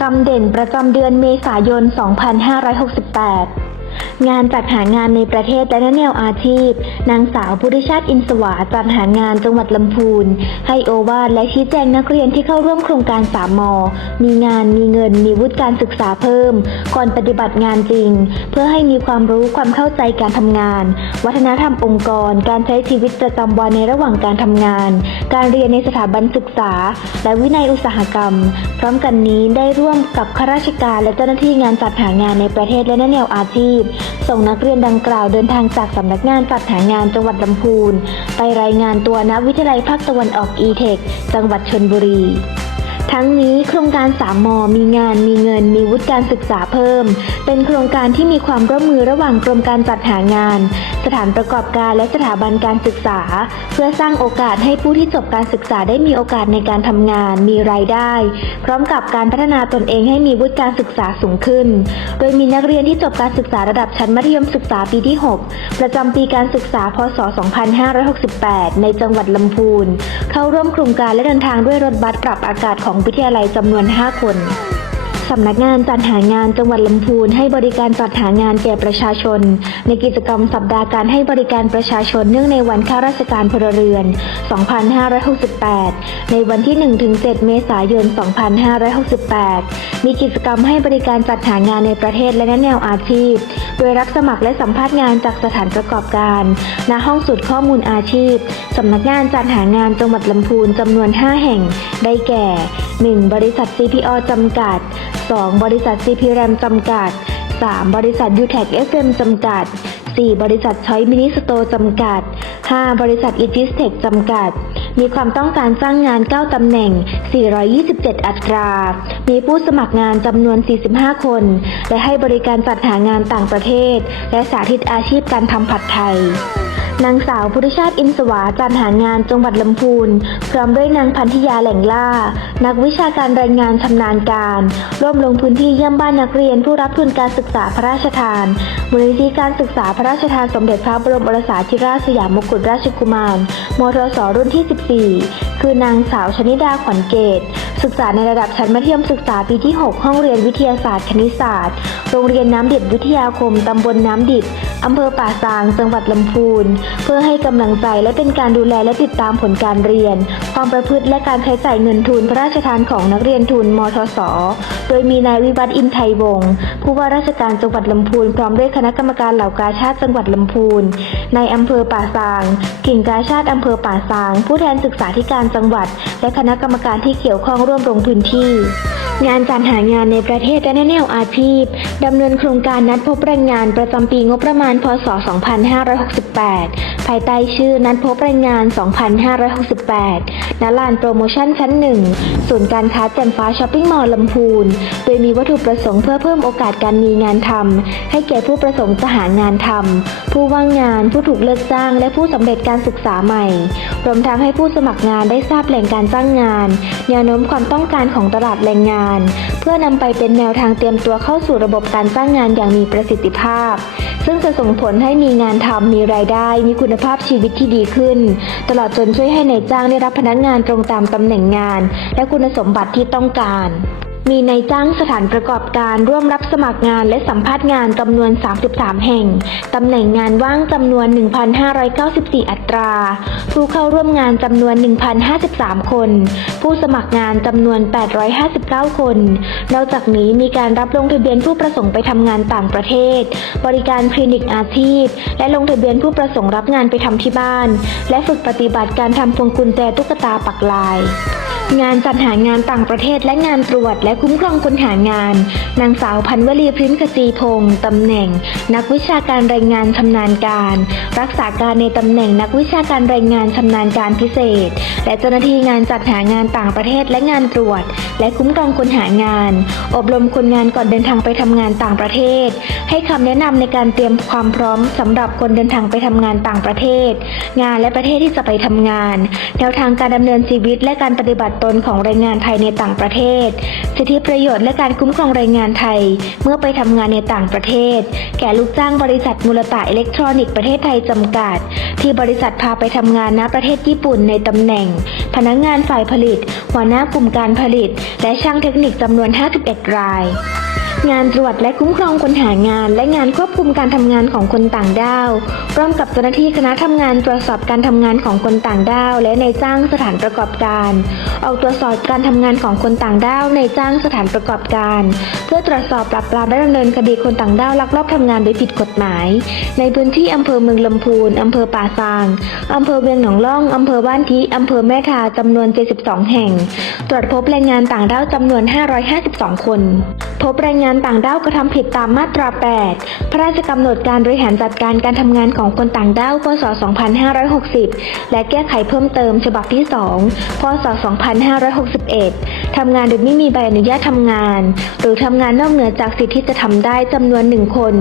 กรรมเด่นประจำเดือนเมษายน 2568 งานจัดหางานในประเทศและแนวอาชีพ นางสาวพุทธิชาติอินสวาจัดหางานจังหวัดลำพูน ให้โอวาทและชี้แจงนักเรียนที่เข้าร่วมโครงการสามมมีงานมีเงิน มีวุฒิการศึกษาเพิ่ม ก่อนปฏิบัติงานจริง เพื่อให้มีความรู้ความเข้าใจการทำงาน วัฒนธรรมองค์กร การใช้ชีวิตประจำวันในระหว่างการทำงาน การเรียนในสถาบันศึกษา และวินัยอุตสาหกรรม พร้อมกันนี้ได้ร่วมกับข้าราชการและเจ้าหน้าที่งานจัดหางานในประเทศและแนวอาชีพส่งนักเรียนดังกล่าวเดินทางจากสำนักงานจัดหางานจังหวัดลำพูน ไปรายงานตัวณวิทยาลัยภาคตะวันออกอีเทคจังหวัดชนบุรี ทั้งนี้โครงการ3มมีงานมีเงิน มีวุฒิการศึกษาเพิ่ม เป็นโครงการที่มีความร่วมมือระหว่างกรมการจัดหางาน สถานประกอบการและสถาบันการศึกษา เพื่อสร้างโอกาสให้ผู้ที่จบการศึกษาได้มีโอกาสในการทำงาน มีรายได้ พร้อมกับการพัฒนาตนเองให้มีวุฒิการศึกษาสูงขึ้น โดยมีนักเรียนที่จบการศึกษาระดับชั้นมัธยมศึกษาปีที่ 6 ประจำปีการศึกษาพศ 2568 ในจังหวัดลำพูน เข้าร่วมโครงการและเดินทางด้วยรถบัสปรับอากาศของของวิทยาลัยจำนวน 5 คน สำนักงานจัดหางานจังหวัดลำพูนให้บริการจัดหางานแก่ประชาชน ในกิจกรรมสัปดาห์การให้บริการประชาชนเนื่องในวันข้าราชการพลเรือน 2568 ในวันที่ 1-7 เมษายน 2568 มีกิจกรรมให้บริการจัดหางานในประเทศและแนวอาชีพ โดยรับสมัครและสัมภาษณ์งานจากสถานประกอบการณห้องสูตรข้อมูลอาชีพสำนักงานจัดหางานจังหวัดลำพูนจำนวน 5 แห่ง ได้แก่ 1. บริษัท CPO จำกัด 2. บริษัท CP RAM จำกัด 3. บริษัท u t e c FM จำกัด 4. บริษัทช้อยมินิสโตรจำกัด 5. บริษัท e g i s t e c h จำกัด มีความต้องการจ้างงาน 9 ตำแหน่ง 427 อัตรา มีผู้สมัครงานจำนวน 45 คน และให้บริการจัดหางานต่างประเทศ และสาธิตอาชีพการทำผัดไทย นางสาวพุทธิชาติอินสวาจันหางานจังหวัดลำพูน พร้อมด้วยนางพันธิยาแหล่งล่า นักวิชาการรายงานชำนาญการ ร่วมลงพื้นที่เยี่ยมบ้านนักเรียนผู้รับทุนการศึกษาพระราชทานมูลนิธิการศึกษาพระราชทานสมเด็จพระบรมโอรสาธิราชสยามกุฎราชกุมาร มทศรุ่นที่ 14 คือนางสาวชนิดาขวัญเกต ศึกษาในระดับชั้นมัธยมศึกษาปีที่ 6 ห้องเรียนวิทยาศาสตร์คณิตศาสตร์ โรงเรียนน้ำดิบวิทยาคมตำบลน้ำดิบอำเภอป่าซาง จังหวัดลำพูน เพื่อให้กำลังใจและเป็นการดูแลและติดตามผลการเรียน ความประพฤติและการใช้จ่ายเงินทุนพระราชทานของนักเรียนทุน มทศ โดยมีนายวิวัฒน์อินไทยวงศ์ผู้ว่าราชการจังหวัดลำพูน พร้อมด้วยคณะกรรมการเหล่ากาชาติจังหวัดลำพูน ในอำเภอป่าซาง กิ่งกาชาติอำเภอป่าซาง ผู้แทนศึกษาธิการจังหวัด และคณะกรรมการที่เกี่ยวข้องร่วมลงพื้นที่ งานจัดหางานในประเทศและแนวอาชีพดำเนินโครงการนัดพบแรงงานประจำปีงบประมาณ พศ 2568 ภายใต้ชื่อนัดพบแรงงาน 2568 ณ ลานโปรโมชั่นชั้นหนึ่งศูนย์การค้าแจ่มฟ้าช้อปปิ้งมอลล์ลำพูน โดยมีวัตถุประสงค์เพื่อเพิ่มโอกาสการมีงานทำให้แก่ผู้ประสงค์จะหางานทำผู้ว่างงานผู้ถูกเลิกจ้าง และผู้สำเร็จการศึกษาใหม่ รวมทั้งให้ผู้สมัครงานได้ทราบแหล่งการจ้างงาน แนวโน้มความต้องการของตลาดแรงงานเพื่อนำไปเป็นแนวทางเตรียมตัวเข้าสู่ระบบการจ้างงานอย่างมีประสิทธิภาพ ซึ่งจะส่งผลให้มีงานทำมีรายได้ มีคุณภาพชีวิตที่ดีขึ้น ตลอดจนช่วยให้ในายจ้างได้รับพนักงานตรงตามตำแหน่งงาน และคุณสมบัติที่ต้องการ มีนายจ้างสถานประกอบการร่วมรับสมัครงานและสัมภาษณ์งานจำนวน 33 แห่ง ตำแหน่งงานว่างจำนวน 1,594 อัตรา ผู้เข้าร่วมงานจำนวน 1,053 คน ผู้สมัครงานจำนวน 859 คน นอกจากนี้มีการรับลงทะเบียนผู้ประสงค์ไปทำงานต่างประเทศ บริการคลินิกอาชีพ และลงทะเบียนผู้ประสงค์รับงานไปทำที่บ้าน และฝึกปฏิบัติการทำพวงกุญแจตุ๊กตาปักลาย งานจัดหางานต่างประเทศและงานตรวจและคุ้มครองคนหางาน นางสาวพันวลีพริมขจีพงศ์ตำแหน่ง นักวิชาการแรงงานชำนาญการ รักษาการในตำแหน่งนักวิชาการแรงงานชำนาญการพิเศษ และเจ้าหน้าที่งานจัดหางานต่างประเทศและงานตรวจ และคุ้มครองคนหางาน อบรมคนงานก่อนเดินทางไปทำงานต่างประเทศ ให้คำแนะนำในการเตรียมความพร้อมสำหรับคนเดินทางไปทำงานต่างประเทศ งานและประเทศที่จะไปทำงาน แนวทางการดำเนินชีวิตและการปฏิบัติตนของแรงงานไทยในต่างประเทศ สิทธิประโยชน์และการคุ้มครองแรงงานไทย เมื่อไปทำงานในต่างประเทศ แก่ลูกจ้างบริษัทมูลตาอิเล็กทรอนิกส์ประเทศไทยจำกัด ที่บริษัทพาไปทำงานณประเทศญี่ปุ่นในตำแหน่ง พนักงานฝ่ายผลิต หัวหน้ากลุ่มการผลิต และช่างเทคนิคจำนวน 51 ราย งานตรวจและคุ้มครองคนหางาน และงานควบคุมการทำงานของคนต่างด้าวร่วมกับเจ้าหน้าที่คณะทำงานตรวจสอบการทำงานของคนต่างด้าว และในจ้างสถานประกอบการ ออกตรวจสอบการทำงานของคนต่างด้าวในจ้างสถานประกอบการ เพื่อตรวจสอบปราบปรามและดำเนินคดีคนต่างด้าวลักลอบทำงานโดยผิดกฎหมาย ในพื้นที่อำเภอเมืองลำพูนอำเภอป่าซางอำเภอเวียงหนองล่องอำเภอบ้านทิอำเภอแม่ทาจำนวน 72 แห่ง ตรวจพบแรงงานต่างด้าวจำนวน 552 คน พบแรงงานต่างด้าวกระทำผิดตามมาตรา 8 พระราชกำหนดการบริหารจัดการการทำงานของคนต่างด้าว พศ 2560 และแก้ไขเพิ่มเติมฉบับที่ 2 พศ 2561 ทำงานโดยไม่มีใบอนุญาตทำงาน หรือทำงานนอกเหนือจากสิทธิที่จะทำได้จำนวน 1 คน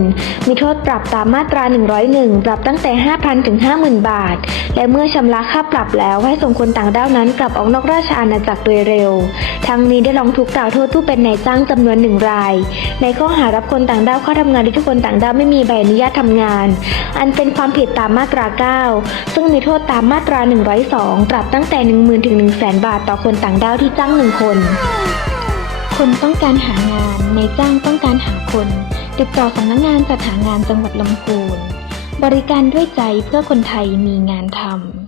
มีโทษปรับตามมาตรา 101 ปรับตั้งแต่ 5,000 ถึง 50,000 บาท และเมื่อชำระค่าปรับแล้วให้ส่งคนต่างด้าวนั้นกลับออกนอกราชอาณาจักรโดยเร็ว ทั้งนี้ได้ร้องทุกข์กล่าวโทษผู้เป็นนายจ้างจำนวนหนึ่งรายในข้อหารับคนต่างด้าวเข้าทำงานโดยที่คนต่างด้าวไม่มีใบอนุญาตทำงาน อันเป็นความผิดตามมาตรา 9 ซึ่งมีโทษตามมาตรา 102 ปรับตั้งแต่ 10,000ถึง100,000 บาทต่อคนต่างด้าวที่จ้างหนึ่งคน คนต้องการหางานในจ้างต้องการหาคน ติดต่อสำนักงงานจัดหางานจังหวัดลำพูน บริการด้วยใจเพื่อคนไทยมีงานทำ